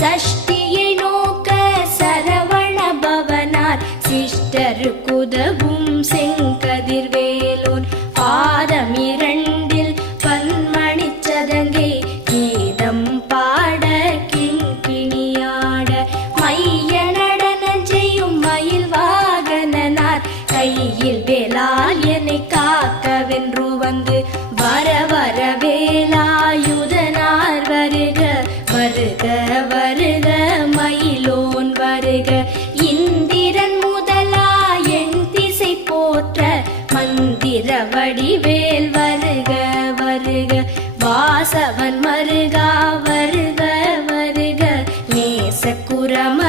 சஷ்டியை நோக்க சரவண பவனார் சிஷ்டருக்குதவும் செங்கதிர்வேலோன் பாதமிரண்டில் பன்மணிச் சதங்கை கீதம் பாட கிண்கிணியாட மைய நடனம் செய்யும் மயில் வாகனனார் கையில் வேலால் என்னை காக்கவென்று வந்து வர வர வேலாயுதனார் வருக வருக வருக மயிலோன் வருக இந்திரன் முதலா என் திசை போற்ற மந்திர வடிவேல் வருக வருக வாசவன் மருகா வருக வருக நேச குரம